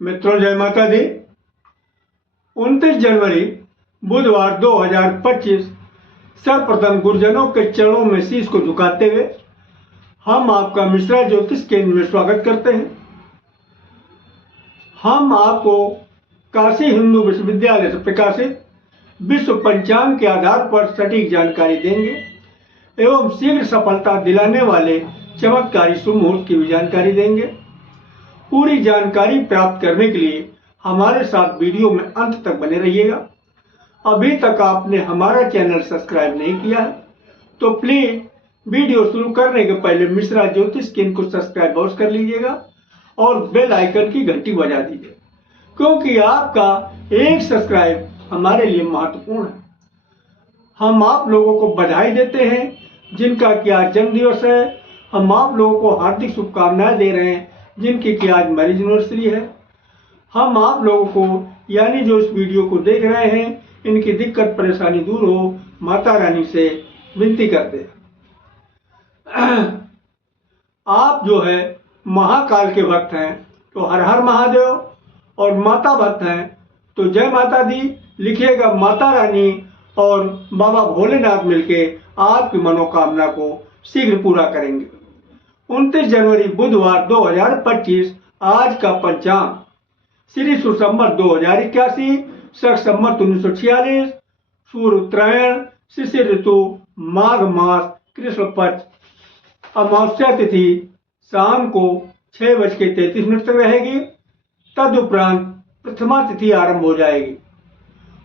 मित्रों, जय माता दी। 29 जनवरी बुधवार 2025 सर्वप्रथम गुरुजनों के चरणों में शीश को झुकाते हुए हम आपका मिश्रा ज्योतिष केंद्र में स्वागत करते हैं। हम आपको काशी हिंदू विश्वविद्यालय से प्रकाशित विश्व पंचांग के आधार पर सटीक जानकारी देंगे एवं शीघ्र सफलता दिलाने वाले चमत्कारी शुभ मुहूर्त की भी जानकारी देंगे। पूरी जानकारी प्राप्त करने के लिए हमारे साथ वीडियो में अंत तक बने रहिएगा। अभी तक आपने हमारा चैनल सब्सक्राइब नहीं किया है तो प्लीज वीडियो शुरू करने के पहले मिश्रा ज्योतिष केंद्र को सब्सक्राइब अवश्य कर लीजिएगा और बेल आइकन की घंटी बजा दीजिए, क्योंकि आपका एक सब्सक्राइब हमारे लिए महत्वपूर्ण है। हम आप लोगों को बधाई देते हैं जिनका कि आज जन्मदिवस है। हम आप लोगों को हार्दिक शुभकामनाएं दे रहे हैं जिनकी कि आज मैरिज एनिवर्सरी है। हम आप लोगों को यानी जो इस वीडियो को देख रहे हैं इनकी दिक्कत परेशानी दूर हो, माता रानी से विनती करते हैं। आप जो है महाकाल के भक्त हैं तो हर हर महादेव, और माता भक्त हैं तो जय माता दी लिखिएगा। माता रानी और बाबा भोलेनाथ मिलके आपकी मनोकामना को शीघ्र पूरा करेंगे। 29 जनवरी बुधवार 2025 आज का पंचांग श्री सुसंवत 2081, शक संवत 1946, सूर्य उत्तरायण, शिशिर ऋतु, माघ मास, कृष्ण पक्ष, अमावस्या तिथि शाम को 6:33 तक रहेगी। तदुपरांत प्रथमा तिथि आरंभ हो जाएगी।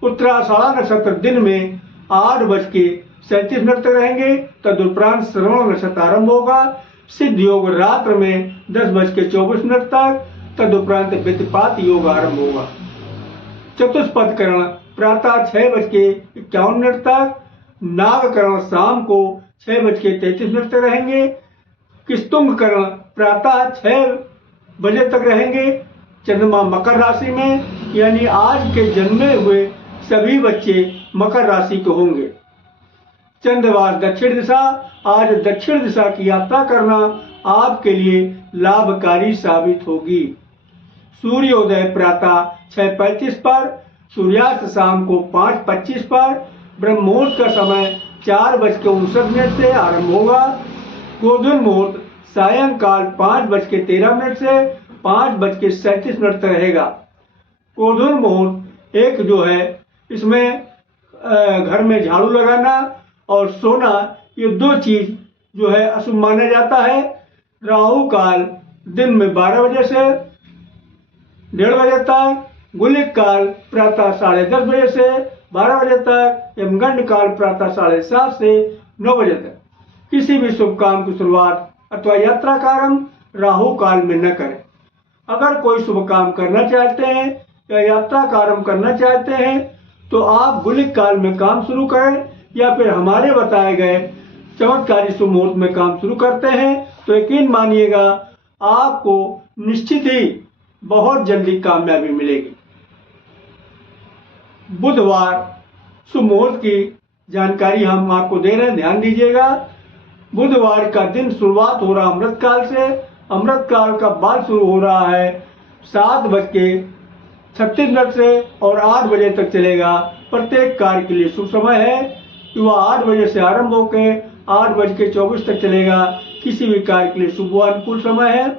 उत्तराषाढ़ा नक्षत्र दिन में 8:37 तक रहेंगे। तदुपरांत श्रवण नक्षत्र आरंभ होगा। सिद्ध योग रात्र में 10:24 तक। तदुपरांत व्यतिपात योग आरंभ होगा। चतुष्पद करण प्रातः 6:51 तक। नागकरण शाम को 6:33 तक रहेंगे। किस्तुंग करण प्रातः 6 बजे तक रहेंगे। चंद्रमा मकर राशि में, यानी आज के जन्मे हुए सभी बच्चे मकर राशि के होंगे। चंद्रवास दक्षिण दिशा, आज दक्षिण दिशा की यात्रा करना आपके लिए लाभकारी साबित होगी। सूर्योदय प्रातः 6:35 पर, सूर्यास्त शाम को 5:25 पर। ब्रह्म मुहूर्त का समय 4:59 से आरंभ होगा। गोधन मुहूर्त सायंकाल 5:13 से 5:37 तक रहेगा। गोधन मुहूर्त एक जो है इसमें घर में झाड़ू लगाना और सोना, ये दो चीज जो है अशुभ माना जाता है। राहु काल दिन में 12 बजे से 1:30 बजे तक, गुलिक काल प्रातः 10:30 बजे से 12 बजे तक, यमगंड काल प्रातः 7:30 से 9 बजे तक। किसी भी शुभ काम की शुरुआत अथवा यात्रा का आरंभ राहु काल में न करें। अगर कोई शुभ काम करना चाहते हैं या यात्रा का आरंभ करना चाहते हैं तो आप गुलिक काल में काम शुरू करें या फिर हमारे बताए गए चमत्कारी शुभ मुहूर्त में काम शुरू करते हैं तो यकीन मानिएगा आपको निश्चित ही बहुत जल्दी कामयाबी मिलेगी। बुधवार शुभ मुहूर्त की जानकारी हम आपको दे रहे हैं, ध्यान दीजिएगा। बुधवार का दिन शुरुआत हो रहा अमृत काल से। अमृत काल का बाद शुरू हो रहा है 7:36 से और 8 बजे तक चलेगा। प्रत्येक कार्य के लिए शुभ समय है। युवा 8 बजे से आरंभ होकर 8:24 तक चलेगा। किसी भी कार्य के लिए शुभ अनुकूल समय है।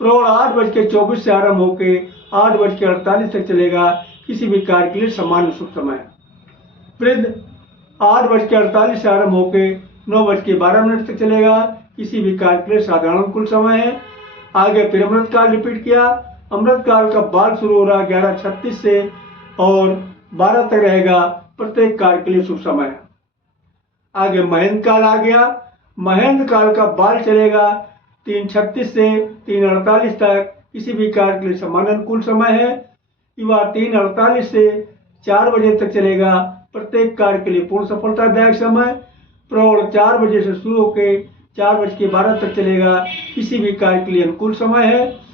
प्रौढ़ 8:24 से आरंभ होकर 8:48 तक चलेगा। किसी भी कार्य के लिए सामान्य शुभ समय है। वृद्ध 8:48 से आरंभ होकर 9:12 तक चलेगा। किसी भी कार्य के लिए साधारण अनुकूल समय है। आगे फिर अमृत काल रिपीट किया। अमृत काल का बाद शुरू हो रहा 11:36 से और 12 तक रहेगा। प्रत्येक कार्य के लिए शुभ समय है। आगे महेंद्र काल आ गया। महेंद्र काल का बाल चलेगा 3:36 से 3:48 तक। किसी भी कार्य के लिए समान अनुकूल समय है। युवा 3:48 से 4 बजे तक चलेगा। प्रत्येक कार्य के लिए पूर्ण सफलतादायक समय। प्रौढ़ 4 बजे से शुरू होकर 4:12 तक चलेगा। किसी भी कार्य के लिए अनुकूल समय है।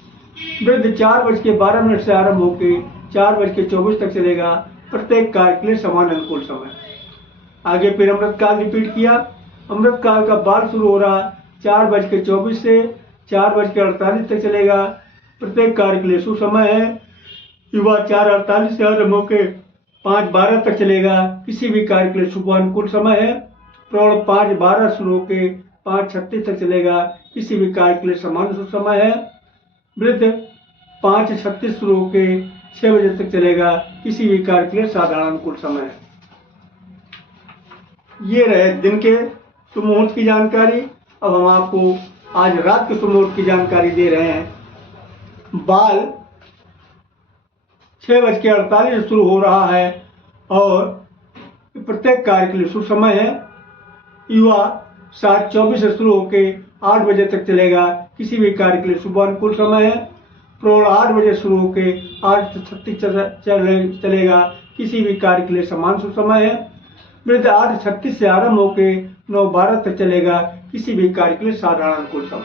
वृद्ध 4:12 से आरंभ होकर 4:24 तक चलेगा। प्रत्येक कार्य के लिए समान अनुकूल समय। आगे फिर अमृत काल रिपीट किया। अमृत काल का बाद शुरू हो रहा 4:24 से 4:48 तक चलेगा। प्रत्येक कार्य के लिए शुभ समय है। युवा 4:48 से आरंभ होकर 5:12 तक चलेगा, किसी भी कार्य के लिए शुभ अनुकूल समय है। प्रौढ़ 5:12 शुरू होकर 5:36 तक चलेगा, किसी भी कार्य के लिए समान शुभ समय है। वृद्ध 5:36 शुरू होकर 6 बजे तक चलेगा, किसी भी कार्य के लिए साधारण अनुकूल समय है। ये रहे दिन के शुभ मुहूर्त की जानकारी। अब हम आपको आज रात के शुभ मुहूर्त की जानकारी दे रहे हैं। बाल 6:48 शुरू हो रहा है और प्रत्येक कार्य के लिए शुभ समय है। युवा 7:24 से शुरू होकर 8 बजे तक चलेगा, किसी भी कार्य के लिए शुभ अनुकूल समय है। प्रौढ़ 8 बजे शुरू होकर 8:36 चलेगा, किसी भी कार्य के लिए समान शुभ समय है। वृद्ध 8:36 से आरंभ होकर 9:12 तक चलेगा, किसी भी कार्य के लिए साधारण अनुकूल समय।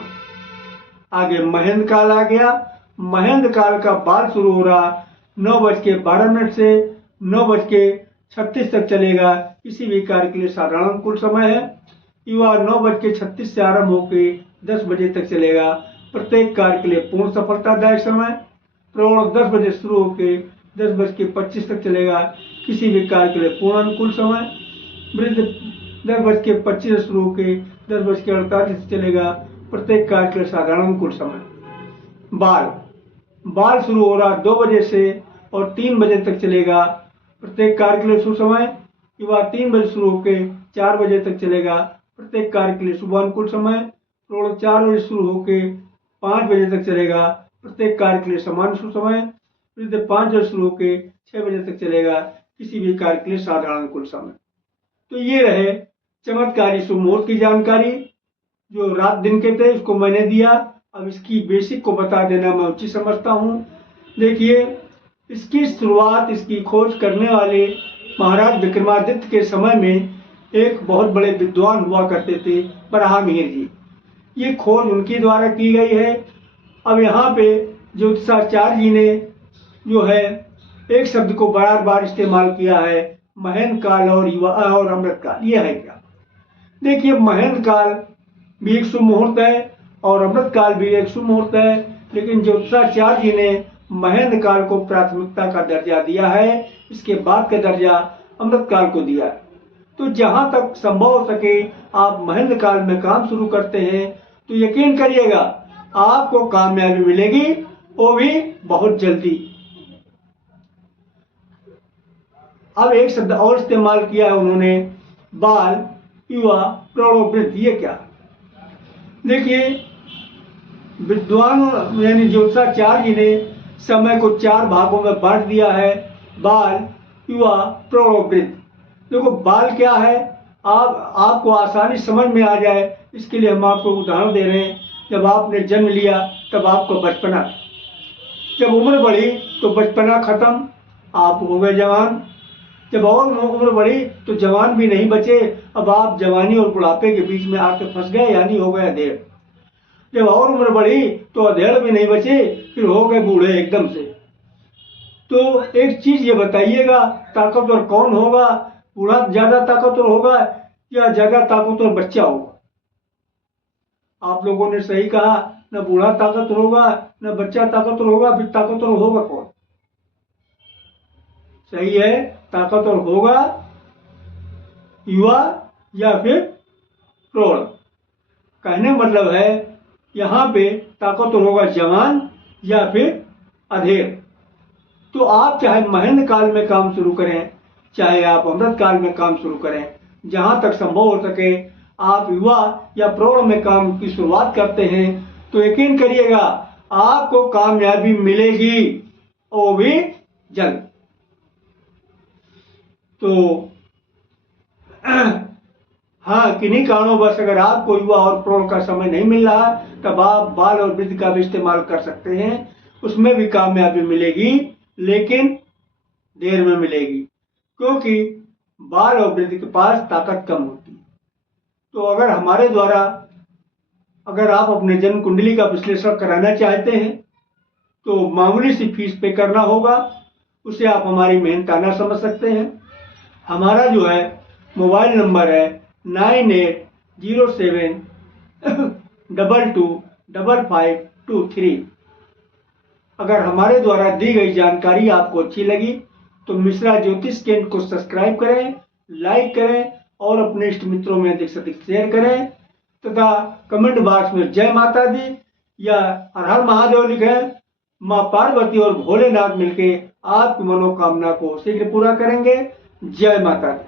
आगे महेंद्र काल आ गया। महेंद्र काल का बाल शुरू हो रहा 9:12 से 9:36 तक चलेगा, किसी भी कार्य के लिए साधारण अनुकूल समय है। युवा 9:36 से आरंभ होकर 10 बजे तक चलेगा, प्रत्येक कार्य के लिए पूर्ण सफलतादायक समय। प्रौढ़ 10 बजे शुरू होकर 10:25 तक चलेगा, किसी भी कार्य के लिए पूर्ण अनुकूल समय। वृद्ध 10:25 से शुरू होकर 10:48 तक चलेगा, प्रत्येक कार्य के लिए साधारण अनुकूल समय। बाल शुरू हो रहा 2 बजे से और 3 बजे तक चलेगा, प्रत्येक कार्य के लिए शुभ समय। युवा 3 बजे शुरू होकर 4 बजे तक चलेगा, प्रत्येक कार्य के लिए शुभ अनुकूल समय। प्रौढ़ 4 बजे शुरू होकर 5 बजे तक चलेगा, प्रत्येक कार्य के लिए समान शुभ समय। वृद्ध 5 बजे शुरू होकर 6 बजे तक चलेगा, किसी भी कार्य के लिए साधारण अनुकूल समय। तो ये रहे चमत्कारी शुभ मुहूर्त की जानकारी। जो रात दिन के थे उसको मैंने दिया, अब इसकी बेसिक को बता देना मैं उचित समझता हूँ। देखिए, इसकी शुरुआत, इसकी खोज करने वाले महाराज विक्रमादित्य के समय में एक बहुत बड़े विद्वान हुआ करते थे, बराहमिहिर जी। ये खोज उनके द्वारा की गई है। अब यहाँ पे ज्योतिषाचार्य जी ने जो है एक शब्द को बार बार इस्तेमाल किया है, महेंद्र काल और युवा और अमृत काल। ये है क्या? देखिए, महेंद्र काल भी एक शुभ मुहूर्त है और अमृत काल भी एक शुभ मुहूर्त है, लेकिन ज्योतिषाचार्य जी ने महेंद्र काल को प्राथमिकता का दर्जा दिया है, इसके बाद का दर्जा अमृत काल को दिया है। तो जहां तक संभव हो सके आप महेंद्र काल में काम शुरू करते हैं तो यकीन करिएगा आपको कामयाबी मिलेगी, वो भी बहुत जल्दी। अब एक शब्द और इस्तेमाल किया है उन्होंने, बाल, युवा, प्रौढ़, वृद्ध। ये क्या? देखिए, विद्वान यानी ज्योतिषाचार्य जी ने समय को 4 भागों में बांट दिया है, बाल, युवा, प्रौढ़, वृद्ध। देखो, बाल क्या है, आपको आसानी समझ में आ जाए इसके लिए हम आपको उदाहरण दे रहे हैं। जब आपने जन्म लिया तब आपको बचपना, जब उम्र बढ़ी तो बचपना खत्म, आप हो गए जवान। जब और उम्र बढ़ी तो जवान भी नहीं बचे, अब आप जवानी और बुढ़ापे के बीच में आके फंस गए, यानी हो गए अधेड़। जब और उम्र बढ़ी तो अधेड़ भी नहीं बचे, फिर हो गए बूढ़े एकदम से। तो एक चीज ये बताइएगा, ताकतवर कौन होगा? बूढ़ा ज्यादा ताकतवर होगा या ज्यादा ताकतवर बच्चा होगा? आप लोगों ने सही कहा, न बूढ़ा ताकतवर होगा न बच्चा ताकतवर होगा, फिर ताकतवर होगा कौन? सही है, ताकतवर होगा युवा या फिर प्रौढ़। कहने मतलब है यहाँ पे ताकतवर होगा जवान या फिर अधेड़। तो आप चाहे महेंद्र काल में काम शुरू करें, चाहे आप अमृत काल में काम शुरू करें, जहाँ तक संभव हो सके आप युवा या प्रौढ़ में काम की शुरुआत करते हैं तो यकीन करिएगा आपको कामयाबी मिलेगी, वो भी जल्द। तो हाँ, किन्हीं कारणों अगर आपको युवा और प्रौढ़ का समय नहीं मिल रहा तब आप बाल और वृद्ध का भी इस्तेमाल कर सकते हैं, उसमें भी कामयाबी मिलेगी, लेकिन देर में मिलेगी, क्योंकि बाल और वृद्ध के पास ताकत कम होती है। तो अगर हमारे द्वारा अगर आप अपने जन्म कुंडली का विश्लेषण कराना चाहते हैं तो मामूली सी फीस पे करना होगा, उसे आप हमारी मेहनताना समझ सकते हैं। हमारा जो है मोबाइल नंबर है 9807225523। अगर हमारे द्वारा दी गई जानकारी आपको अच्छी लगी तो मिश्रा ज्योतिष केंद्र को सब्सक्राइब करें, लाइक करें और अपने इष्ट मित्रों में अधिक से अधिक शेयर करें तथा कमेंट बॉक्स में जय माता दी या हर हर महादेव लिखें। माँ पार्वती और भोलेनाथ मिलके आपकी मनोकामना को शीघ्र पूरा करेंगे। जय माता दी।